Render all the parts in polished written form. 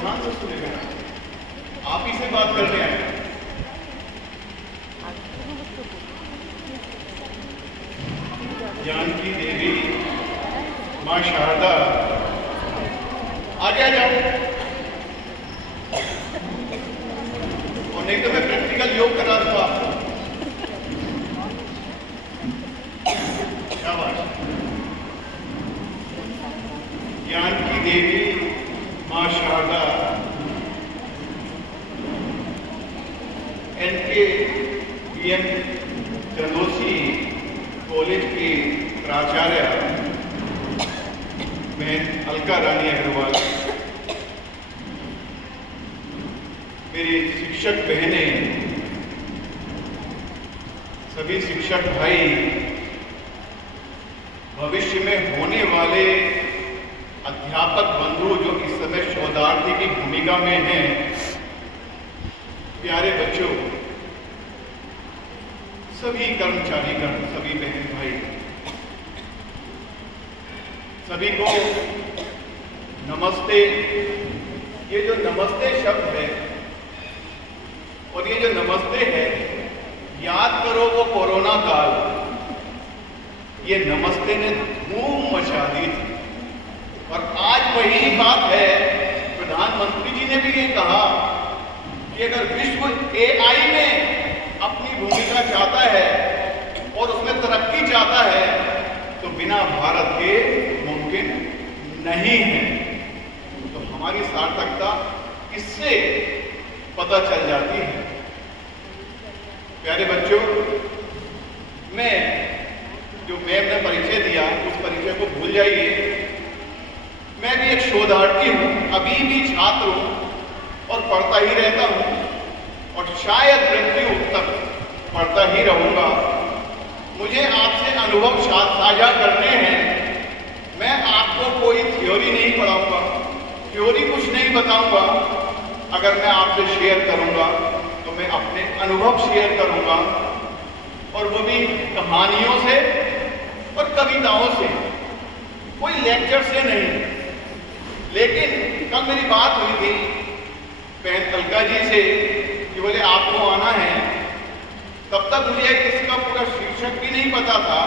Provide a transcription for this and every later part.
ध्यान से सुनेगा, आप ही से बात करने आए। जानकी देवी माँ शारदा, आगे आ जाओ। और नहीं तो मैं प्रैक्टिकल योग करा दूंगा आपको। शाबाश। जानकी देवी माँ शारदा NKBM जरदोशी कॉलेज की प्राचार्य बहन अलका रानी अग्रवाल, मेरी शिक्षक बहनें, सभी शिक्षक भाई, भविष्य में होने वाले अध्यापक बंधु जो इस समय शोधार्थी की भूमिका में हैं, प्यारे बच्चों, सभी कर्मचारीगण, सभी बहन भाई, सभी को नमस्ते। ये जो नमस्ते शब्द है और ये जो नमस्ते है, याद करो वो कोरोना काल, ये नमस्ते ने धूम मचा दी थी। और आज वही बात है, प्रधानमंत्री जी ने भी ये कहा कि अगर विश्व AI में अपनी भूमिका चाहता है और उसमें तरक्की चाहता है तो बिना भारत के मुमकिन नहीं है। तो हमारी सार्थकता इससे पता चल जाती है। प्यारे बच्चों, मैं जो मैम ने परिचय दिया उस परिचय को भूल जाइए। मैं भी एक शोधार्थी हूँ, अभी भी छात्र हूँ और पढ़ता ही रहता हूँ और शायद मृत्यु तक पढ़ता ही रहूँगा। मुझे आपसे अनुभव साझा करने हैं। मैं आपको कोई थ्योरी नहीं पढ़ाऊँगा, थ्योरी कुछ नहीं बताऊँगा। अगर मैं आपसे शेयर करूँगा तो मैं अपने अनुभव शेयर करूँगा, और वो भी कहानियों से और कविताओं से, कोई लेक्चर से नहीं। लेकिन कल मेरी बात हुई थी बहन अलका जी से कि बोले आपको आना है। तब तक मुझे इसका पूरा शीर्षक भी नहीं पता था।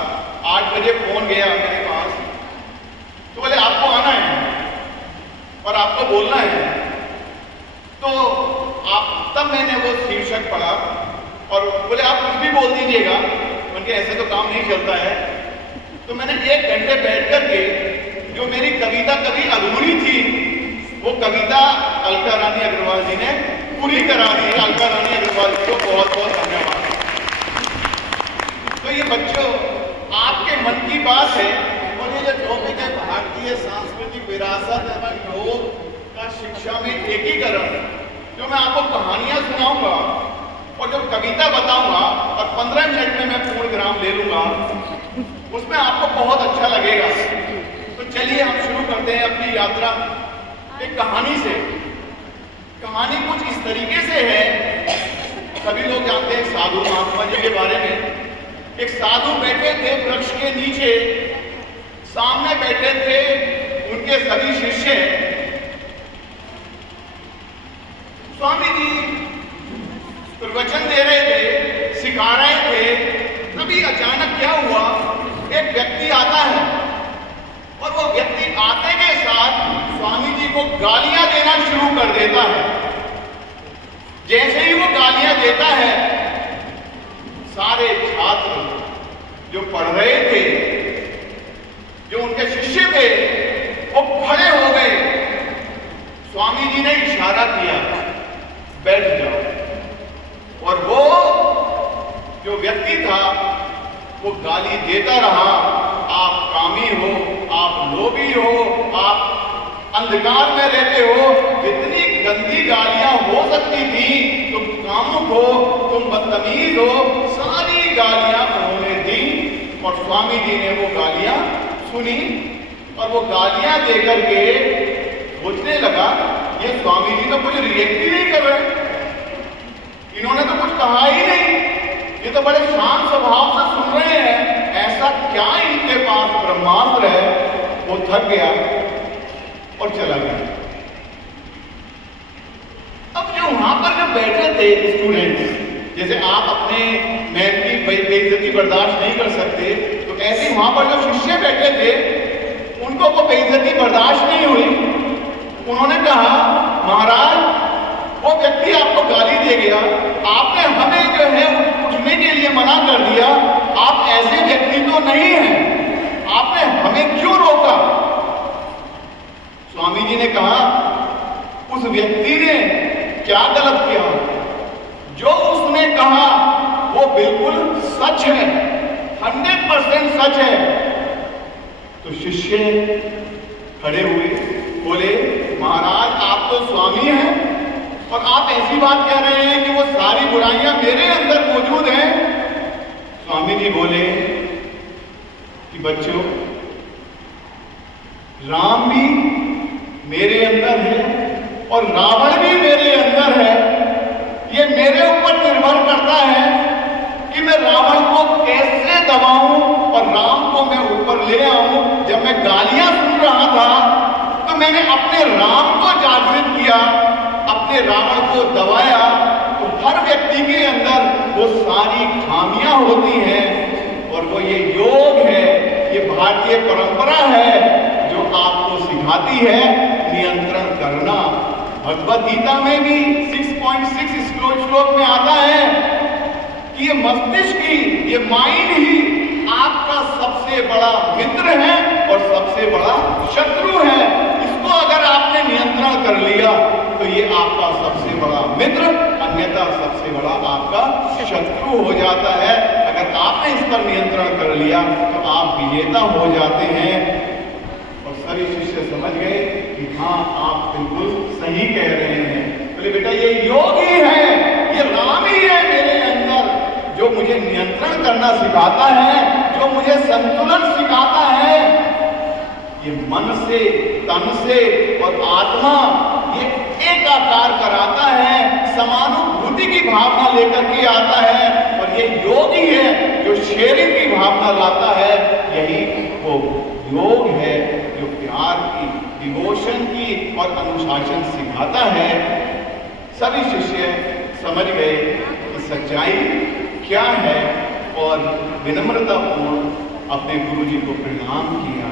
8 बजे फोन गया मेरे पास, तो बोले आपको आना है और आपको बोलना है। तो तब मैंने वो शीर्षक पढ़ा और बोले आप कुछ भी बोल दीजिएगा, उनके ऐसे तो काम नहीं चलता है। तो मैंने 1 घंटे बैठ करके जो मेरी कविता कभी अधूरी थी, वो कविता अलका रानी अग्रवाल जी ने पूरी करा दी। अलका रानी अग्रवाल जी को बहुत बहुत धन्यवाद। तो ये बच्चों, आपके मन की बात है। और ये जो टॉपिक है भारतीय सांस्कृतिक विरासत एवं योग का शिक्षा में एकीकरण, जो मैं आपको कहानियां सुनाऊंगा और जो कविता बताऊंगा और 15 मिनट में मैं पूर्ण विराम ले लूंगा, उसमें आपको बहुत अच्छा लगेगा। तो चलिए हम शुरू करते हैं अपनी यात्रा एक कहानी से। कहानी कुछ इस तरीके से है, सभी लोग जानते हैं साधु महात्मा जी के बारे में। एक साधु बैठे थे वृक्ष के नीचे, सामने बैठे थे उनके सभी शिष्य। स्वामी जी प्रवचन दे रहे थे, सिखा रहे थे। तभी अचानक क्या हुआ, एक व्यक्ति आता है और वो व्यक्ति आते के साथ स्वामी जी को गालियां देना शुरू कर देता है। जैसे ही वो गालियां देता है, सारे छात्र जो पढ़ रहे थे, जो उनके शिष्य थे, वो खड़े हो गए। स्वामी जी ने इशारा किया बैठ जाओ, और वो जो व्यक्ति था वो गाली देता रहा, आप कामी हो, आप लोभी हो, आप अंधकार में रहते हो। जितनी गंदी गालियां हो सकती थी, तुम कामुक हो, तुम बदतमीज हो, सारी गालियां उन्होंने दी। और स्वामी जी ने वो गालियां सुनी और वो गालियां देकर के सोचने लगा, ये स्वामी जी तो कुछ रिएक्ट ही नहीं कर रहे, इन्होंने तो कुछ कहा ही नहीं, ये तो बड़े शांत स्वभाव से सुन रहे हैं, ऐसा क्या इनके पास ब्रह्मास्त्र है। वो थक गया और चला गया। थे स्टूडेंट्स, जैसे आप अपने मैम की बेइज्जती बर्दाश्त नहीं कर सकते, तो ऐसे ही वहां पर जो शिष्य बैठे थे उनको वो बेइज्जती बर्दाश्त नहीं हुई। उन्होंने कहा, महाराज वो व्यक्ति आपको गाली दे गया, आपने हमें जो है उठने के लिए मना कर दिया, आप ऐसे व्यक्ति तो नहीं हैं, आपने हमें क्यों रोका? स्वामी जी ने कहा, उस व्यक्ति ने क्या गलत किया? जो उसने कहा वो बिल्कुल सच है, 100% सच है। तो शिष्य खड़े हुए, बोले, महाराज आप तो स्वामी हैं और आप ऐसी बात कह रहे हैं कि वो सारी बुराइयां मेरे अंदर मौजूद हैं। स्वामी जी बोले कि बच्चों, राम भी मेरे अंदर है और रावण भी मेरे अंदर है। ये मेरे ऊपर निर्भर करता है कि मैं रावण को कैसे दबाऊं और राम को मैं ऊपर ले आऊं। जब मैं गालियां सुन रहा था तो मैंने अपने राम को जागृत किया, अपने रावण को दबाया। तो हर व्यक्ति के अंदर वो सारी खामियां होती हैं और वो ये योग है, ये भारतीय परंपरा है जो आपको सिखाती है नियंत्रण करना। भगवद गीता में भी 6.6 श्लोक में आता है कि ये मस्तिष्क ही, ये माइंड ही आपका सबसे बड़ा मित्र है और सबसे बड़ा शत्रु है। इसको अगर आपने नियंत्रण कर लिया तो ये आपका सबसे बड़ा मित्र, अन्यथा सबसे बड़ा आपका शत्रु हो जाता है। अगर आपने इस पर नियंत्रण कर लिया तो आप विजेता हो जाते हैं। और सभी शिष्य समझ गए कि हाँ, आप बिल्कुल सही कह रहे हैं। बोले, बेटा ये योग ही है, ये राम ही है मेरे अंदर, जो मुझे नियंत्रण करना सिखाता है, जो मुझे संतुलन सिखाता है। ये मन से, तन से और आत्मा ये एकाकार कराता है, समानुभूति की भावना लेकर के आता है। और ये योग ही है जो शेयरिंग की भावना लाता है। यही वो योग है जो प्यार की, डिवोशन की और अनुशासन सिखाता है। सभी शिष्य समझ गए कि सच्चाई क्या है और विनम्रतापूर्ण अपने गुरु जी को प्रणाम किया।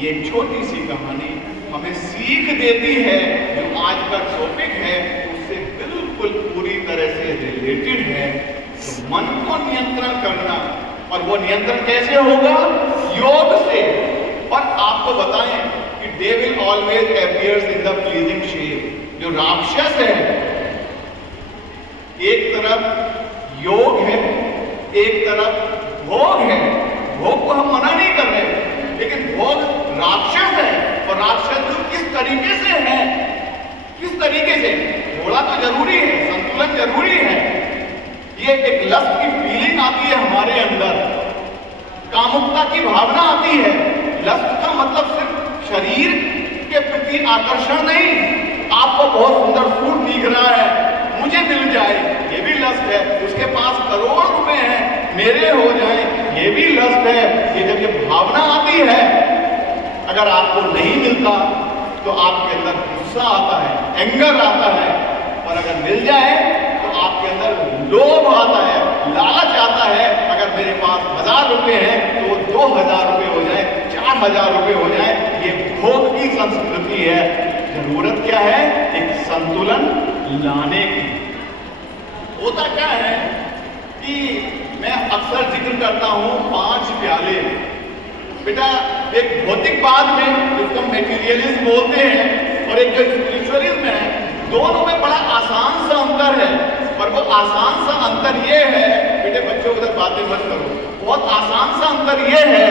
ये छोटी सी कहानी हमें सीख देती है, जो आज का टॉपिक है उससे बिल्कुल पूरी तरह से रिलेटेड है। तो मन को नियंत्रण करना, और वो नियंत्रण कैसे होगा? योग से। और आपको बताएं कि devil always appears in the pleasing shape. जो राक्षस है, एक तरफ योग है, एक तरफ भोग है। भोग को हम मना नहीं कर रहे, लेकिन भोग राक्षस है। और राक्षस किस तरीके से है? किस तरीके से? थोड़ा तो जरूरी है, संतुलन जरूरी है। ये एक लस्ट की फीलिंग आती है हमारे अंदर, कामुकता की भावना आती है। लस्ट का मतलब सिर्फ शरीर के प्रति आकर्षण नहीं। आपको बहुत सुंदर सूट दिख रहा है, मुझे मिल जाए, ये भी लस्ट है। उसके पास करोड़ रुपए हैं, मेरे हो जाए, ये भी लस्ट है। ये जब ये भावना आती है, अगर आपको नहीं मिलता तो आपके अंदर गुस्सा आता है, एंगर आता है। और अगर मिल जाए तो आपके अंदर लोभ आता है, लालच आता है। अगर मेरे पास 1000 रुपए हैं तो वो 2000 रुपए हो जाए, 4000 रुपए हो जाए। ये भोग की संस्कृति है। जरूरत क्या है? एक संतुलन लाने की। होता क्या है कि मैं अक्सर जिक्र करता हूं 5 प्याले। बेटा, एक भौतिकवाद में जिसको मेटीरियलिज्म बोलते हैं और एक जो स्पिरिचुअलिज्म है, दोनों में बड़ा आसान सा अंतर है। और वो आसान सा अंतर ये है, बेटे बच्चों को बातें मत करो, बहुत आसान सा अंतर ये है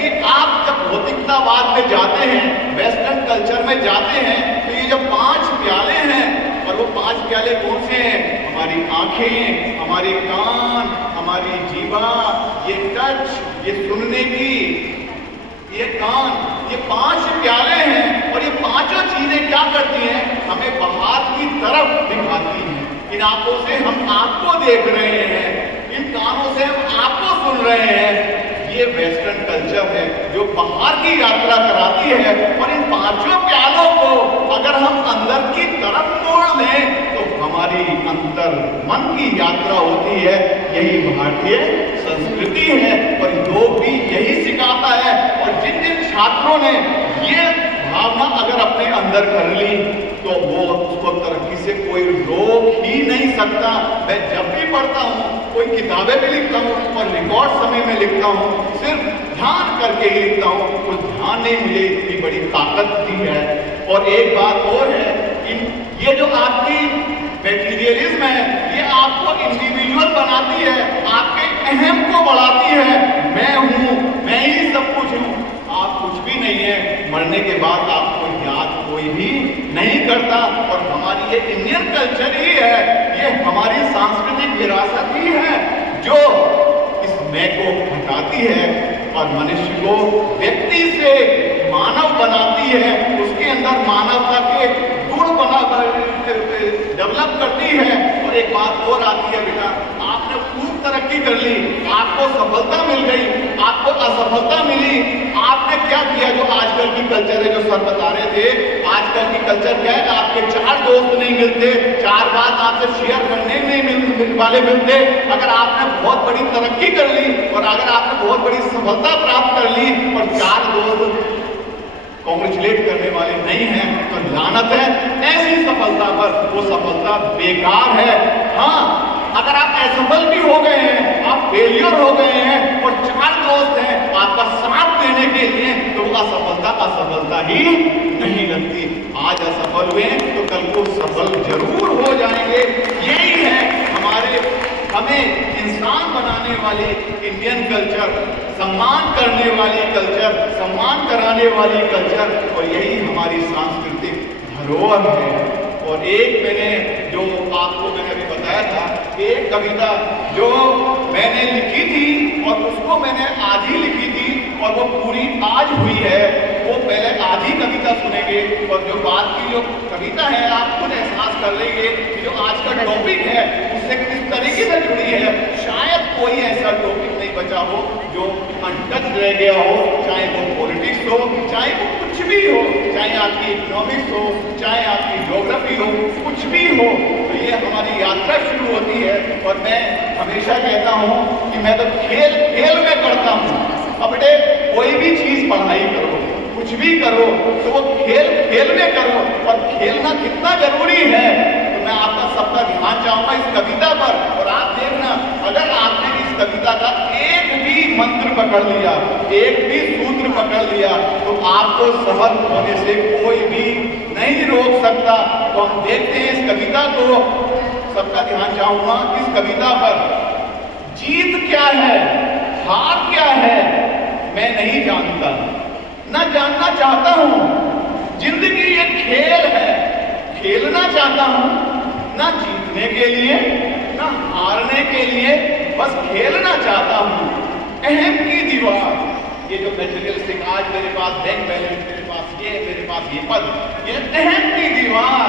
कि आप जब भौतिकतावाद में जाते हैं, वेस्टर्न कल्चर में जाते हैं, तो ये जो 5 प्याले हैं, और वो 5 प्याले कौन से हैं? हमारी आंखें, हमारे कान, हमारी जीवा, ये टच, ये सुनने की, ये कान, ये 5 प्याले हैं। और ये पांचों चीजें क्या करती हैं? हमें बाहर की तरफ दिखाती हैं। इन आंखों से हम आपको देख रहे हैं, इन कानों से हम आपको सुन रहे हैं। ये वेस्टर्न कल्चर है जो बाहर की यात्रा कराती है। और इन 5 प्यालों को अगर हम अंदर की तरफ मोड़ लें तो हमारी अंतर मन की यात्रा होती है। यही भारतीय संस्कृति है और योग भी यही सिखाता है। और जिन जिन छात्रों ने ये भावना अगर अपने अंदर कर ली तो वो उसको तरक्की से कोई रोक ही नहीं सकता। मैं जब भी पढ़ता हूँ, कोई किताबें भी लिखता हूँ और रिकॉर्ड समय में लिखता हूँ, सिर्फ ध्यान करके ही लिखता हूँ। तो ध्यान ने मुझे इतनी बड़ी ताकत दी है। और एक बात और है, ये जो आपकी मटेरियलिज्म है, ये आपको इंडिविजुअल बनाती है, आपके अहम को बढ़ाती है। मैं हूँ, मैं ही सब कुछ हूँ। आप कुछ भी नहीं है। मरने के बाद आपको याद कोई भी नहीं करता। और हमारी ये इंडियन कल्चर ही है, ये हमारी सांस्कृतिक विरासत ही है जो इस मैं को हटाती है और मनुष्य को व्यक्ति से मानव बनाती है। उसके अंदर मानवता के गुण डेवलप करती है। और एक बात और आती है, बेटा आपने खूब तरक्की कर ली, आपको सफलता मिल गई, आपको असफलता मिली, आपने क्या किया? जो आजकल की कल्चर है, जो सर बता रहे थे, आजकल की कल्चर क्या है? आपके 4 दोस्त नहीं मिलते, 4 बात आपसे शेयर करने नहीं वाले मिलते। अगर आपने बहुत बड़ी तरक्की कर ली और अगर आपने बहुत बड़ी सफलता प्राप्त कर ली और 4 दोस्त कॉन्ग्रेचुलेट करने वाले नहीं हैं, तो लानत है ऐसी सफलता पर। वो सफलता बेकार है। हाँ, अगर आप असफल भी हो गए हैं, आप फेलियर हो गए हैं और 4 दोस्त हैं आपका साथ देने के लिए, तो वो असफलता ही नहीं लगती। आज असफल हुए तो कल को सफल जरूर हो जाएंगे। यही है हमें इंसान बनाने वाली इंडियन कल्चर, सम्मान करने वाली कल्चर, सम्मान कराने वाली कल्चर, और यही हमारी सांस्कृतिक धरोहर है। और एक मैंने जो आपको मैंने अभी बताया था, एक कविता जो मैंने लिखी थी और उसको मैंने आधी लिखी थी और वो पूरी आज हुई है। वो पहले आधी कविता सुनेंगे और जो बात की जो कविता है आप खुद एहसास कर लेंगे कि जो आज का टॉपिक है उससे किस तरीके से जुड़ी है। शायद कोई ऐसा टॉपिक नहीं बचा हो जो अनटच रह गया हो, चाहे वो पॉलिटिक्स हो, चाहे वो कुछ भी हो, चाहे आपकी इकोनॉमिक्स हो, चाहे आपकी ज्योग्राफी हो, कुछ भी हो। तो ये हमारी यात्रा शुरू होती है और मैं हमेशा कहता हूँ कि मैं तो खेल में करता हूँ। अब बेटे कोई भी चीज पढ़ाई करो, कुछ भी करो, तो वो खेल में करो। और खेलना कितना जरूरी है तो मैं आपका सबका ध्यान चाहूंगा इस कविता पर। और आप देखना, अगर आपने इस कविता का एक भी मंत्र पकड़ लिया, एक भी सूत्र पकड़ लिया, तो आपको सफल होने से कोई भी नहीं रोक सकता। तो हम देखते हैं इस कविता को, सबका ध्यान चाहूंगा इस कविता पर। जीत क्या है, हार क्या है, मैं नहीं जानता, ना जानना चाहता हूं। जिंदगी एक खेल है, खेलना चाहता हूं, ना जीतने के लिए ना हारने के लिए, बस खेलना चाहता हूं। अहम की दीवार, ये जो मटेरियलिस्टिक, आज मेरे पास बैंक बैलेंस, मेरे पास ये, मेरे पास ये पद, ये अहम की दीवार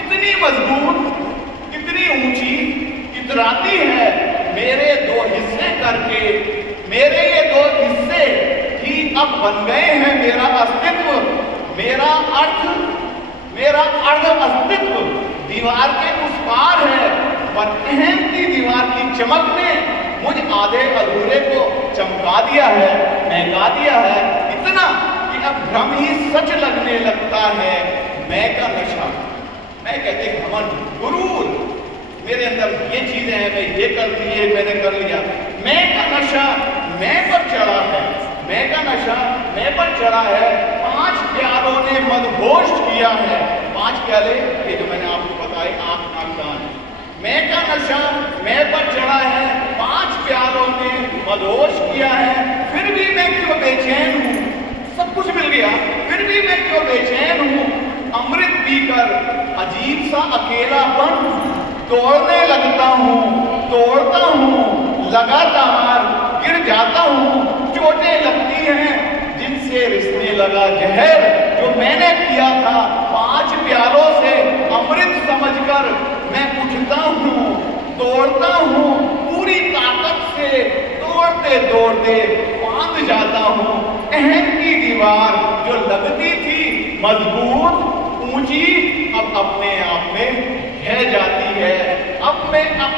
इतनी मजबूत, इतनी ऊंची, इतराती है। मेरे 2 हिस्से करके, मेरे ये 2 हिस्से ही अब बन गए हैं मेरा अस्तित्व, मेरा अर्ध अस्तित्व दीवार के उस पार है। पर अहम की दीवार की चमक ने मुझ आधे अधूरे को चमका दिया है, महका दिया है, इतना कि अब भ्रम ही सच लगने लगता है। मैं का नशा, मैं कहते घमंड, गुरूर, मेरे अंदर ये चीजें हैं, मैं ये कर दिए, मैंने कर लिया। मैं का नशा मैं पर चढ़ा है, मैं का नशा मैं पर चढ़ा है। 5 प्यालों ने मदहोश किया है। 5 प्याले, ये जो मैंने आपको बताए, आंख नाक कान। मैं का नशा मैं पर चढ़ा है, 5 प्यालों ने मदहोश किया है। फिर भी मैं क्यों बेचैन हूँ, सब कुछ मिल गया, फिर भी मैं क्यों बेचैन हूँ। अमृत पीकर अजीब सा अकेलापन तोड़ने लगता हूँ, तोड़ता हूँ लगातार, गिर जाता हूँ, चोटें लगती हैं जिनसे रिसने लगा जहर जो मैंने पिया था। 5 प्यालों से अमृत समझकर मैं उठता हूँ, तोड़ता हूँ पूरी ताकत से, तोड़ते तोड़ते बांध जाता हूँ। अहम की दीवार जो लगती थी मजबूत, ऊंची, अब अपने आप में ढह जाती है।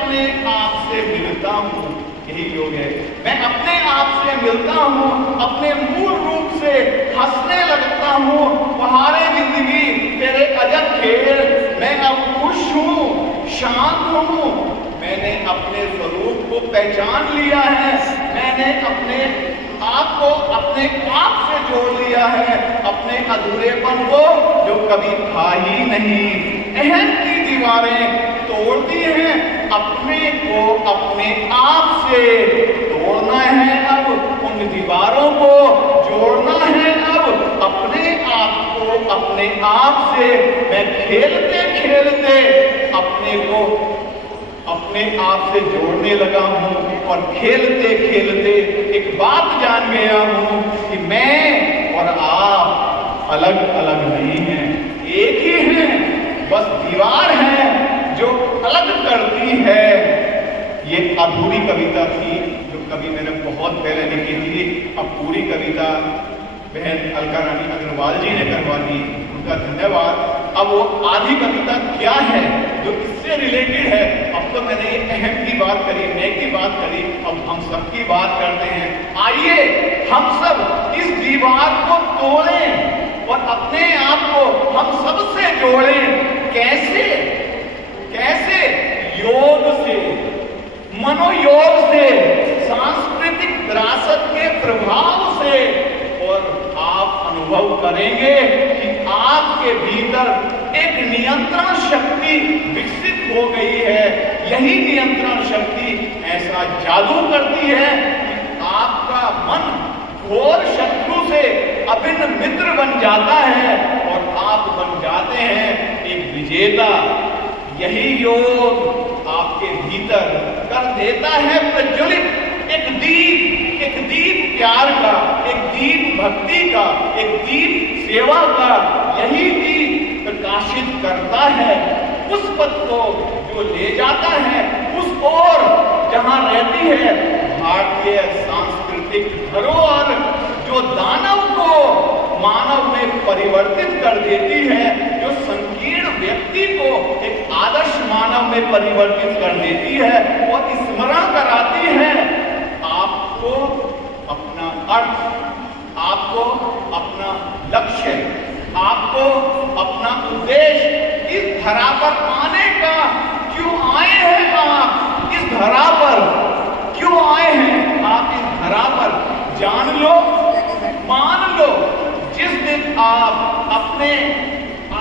अपने आप से मिलता हूँ, यही योग है। मैं अपने आप से मिलता हूँ, अपने मूल रूप से हंसने लगता हूँ। बहारे जिंदगी तेरे अजब खेल, मैं अब खुश हूँ, शांत हूँ। मैंने अपने स्वरूप को पहचान लिया है, मैंने अपने आप को अपने आप से जोड़ लिया है, अपने अधूरेपन को जो कभी था ही नहीं। अहम की दीवारें तोड़ती हैं, अपने को अपने आप से तोड़ना है अब, उन दीवारों को जोड़ना है अब अपने आप को अपने आप से। मैं खेलते खेलते अपने को अपने आप से जोड़ने लगा हूँ और खेलते खेलते एक बात जान गया हूँ कि मैं और आप अलग अलग नहीं हैं, एक ही हैं, बस दीवार है जो अलग करती है। ये अधूरी कविता थी जो कभी मैंने बहुत पहले लिखी थी। अब पूरी कविता बहन अलका रानी अग्रवाल जी ने करवा दी, उनका धन्यवाद। अब वो आधी कविता क्या है जो इससे रिलेटेड है। अब तो मैंने ये अहम की बात करी, मैं की बात करी, अब हम सब की बात करते हैं। आइए हम सब इस दीवार को तोड़ें और अपने आप को हम सबसे जोड़ें। कैसे? कैसे? योग से, मनोयोग से, सांस्कृतिक विरासत के प्रभाव से। और आप अनुभव करेंगे कि आपके भीतर एक नियंत्रण शक्ति विकसित हो गई है। यही नियंत्रण शक्ति ऐसा जादू करती है कि आपका मन घोर शत्रु से अभिन्न मित्र बन जाता है और आप बन जाते हैं एक विजेता। यही योग आपके भीतर कर देता है प्रज्वलित एक दीप प्यार का, एक दीप भक्ति का, एक दीप सेवा का। यही दीप प्रकाशित करता है उस पथ को जो ले जाता है उस ओर जहां रहती है भारतीय सांस्कृतिक धरोहर, जो दानव को मानव में परिवर्तित कर देती है, जो संकीर्ण व्यक्ति को एक आदर्श मानव में परिवर्तित कर देती है और स्मरण कराती है आपको अपना अर्थ, आपको अपना लक्ष्य, आपको अपना उद्देश्य, इस धरा पर आने का क्यों आए हैं आप, इस धरा पर क्यों आए हैं आप, इस धरा पर जान लो, मान लो। जिस दिन आप अपने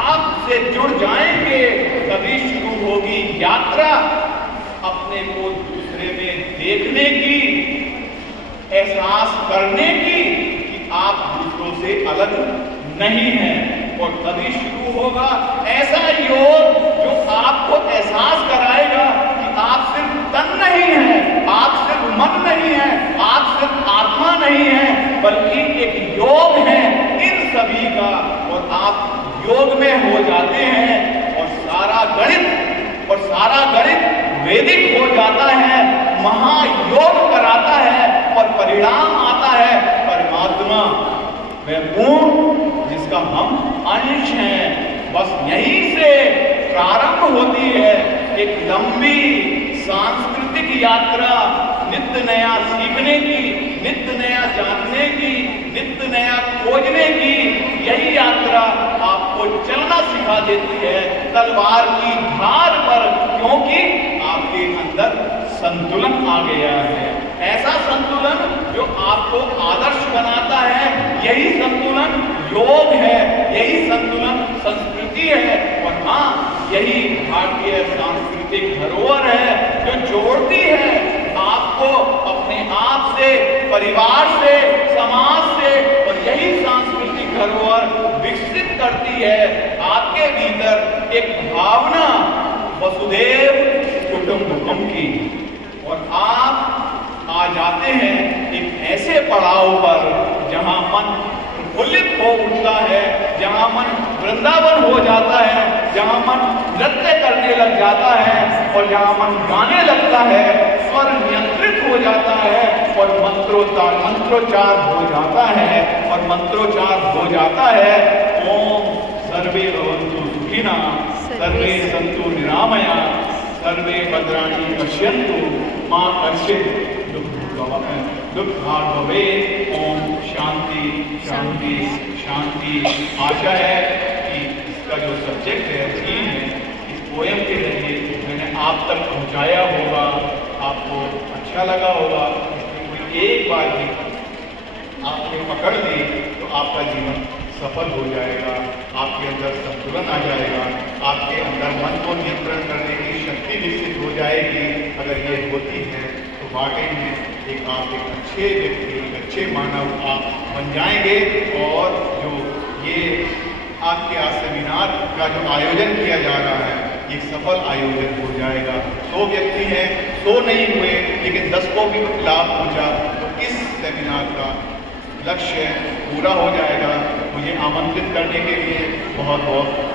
आप से जुड़ जाएंगे तभी शुरू होगी यात्रा अपने को दूसरे में देखने की, एहसास करने की कि आप दूसरों से अलग नहीं हैं। और तभी शुरू होगा ऐसा योग जो आपको एहसास कराएगा कि आप सिर्फ तन नहीं है, आप सिर्फ मन नहीं है, आप सिर्फ आत्मा नहीं है, बल्कि एक योग है इन सभी का। और आप योग में हो जाते हैं और सारा गणित वैदिक हो जाता है, महायोग कराता है और परिणाम आता है परमात्मा में पूर्ण, जिसका हम अंश हैं। बस यहीं से प्रारंभ होती है एक लंबी सांस्कृतिक यात्रा, नित्य नया सीखने की, नित्य नया जानने की, नित्य नया खोजने की। यही यात्रा आपको चलना सिखा देती है तलवार की धार पर, क्योंकि आपके अंदर संतुलन आ गया है। ऐसा संतुलन जो आपको आदर्श बनाता है, यही संतुलन योग है, यही संतुलन संस्कृति है। और हाँ, यही भारतीय सांस्कृतिक धरोहर है जो जोड़ती है आपको अपने आप से, परिवार से, समाज से। और यही सांस्कृतिक धरोहर विकसित करती है आपके भीतर एक भावना वसुधैव कुटुंबकम की। और आप आ जाते हैं एक ऐसे पड़ाव पर जहां मन प्रफुल्लित हो उठता है, जहां मन वृंदावन हो जाता है, जहां मन नृत्य करने लग जाता है और जहां मन गाने लगता है, स्वर नियंत्रित हो जाता है और मंत्रोच्चार हो जाता है। और मंत्रोच्चार हो जाता है ओम सर्वे भवन्तु सुखिनः, सर्वे सन्तु निरामया, सर्वे भद्राणि पश्यन्तु मां कश्चित् दुःखात् भवेत्। ओम शांति शांति शांति। आशा है कि इसका जो सब्जेक्ट है, थीम है, इस पोएम के जरिए मैंने आप तक पहुंचाया होगा, आपको अच्छा लगा होगा। इसमें कोई एक बार भी आपने पकड़ ली तो आपका जीवन सफल हो जाएगा, आपके अंदर संतुलन आ जाएगा, आपके अंदर मन को नियंत्रण करने की शक्ति विकसित हो जाएगी। अगर ये होती है तो वाकई में आप एक अच्छे व्यक्ति, एक अच्छे मानव आप बन जाएंगे। और जो ये आपके आज सेमिनार का जो आयोजन किया जा रहा है, ये सफल आयोजन हो जाएगा। 100 व्यक्ति हैं, 100 नहीं हुए लेकिन 10 को भी लाभ पहुंचा तो इस सेमिनार का लक्ष्य पूरा हो जाएगा। मुझे आमंत्रित करने के लिए बहुत बहुत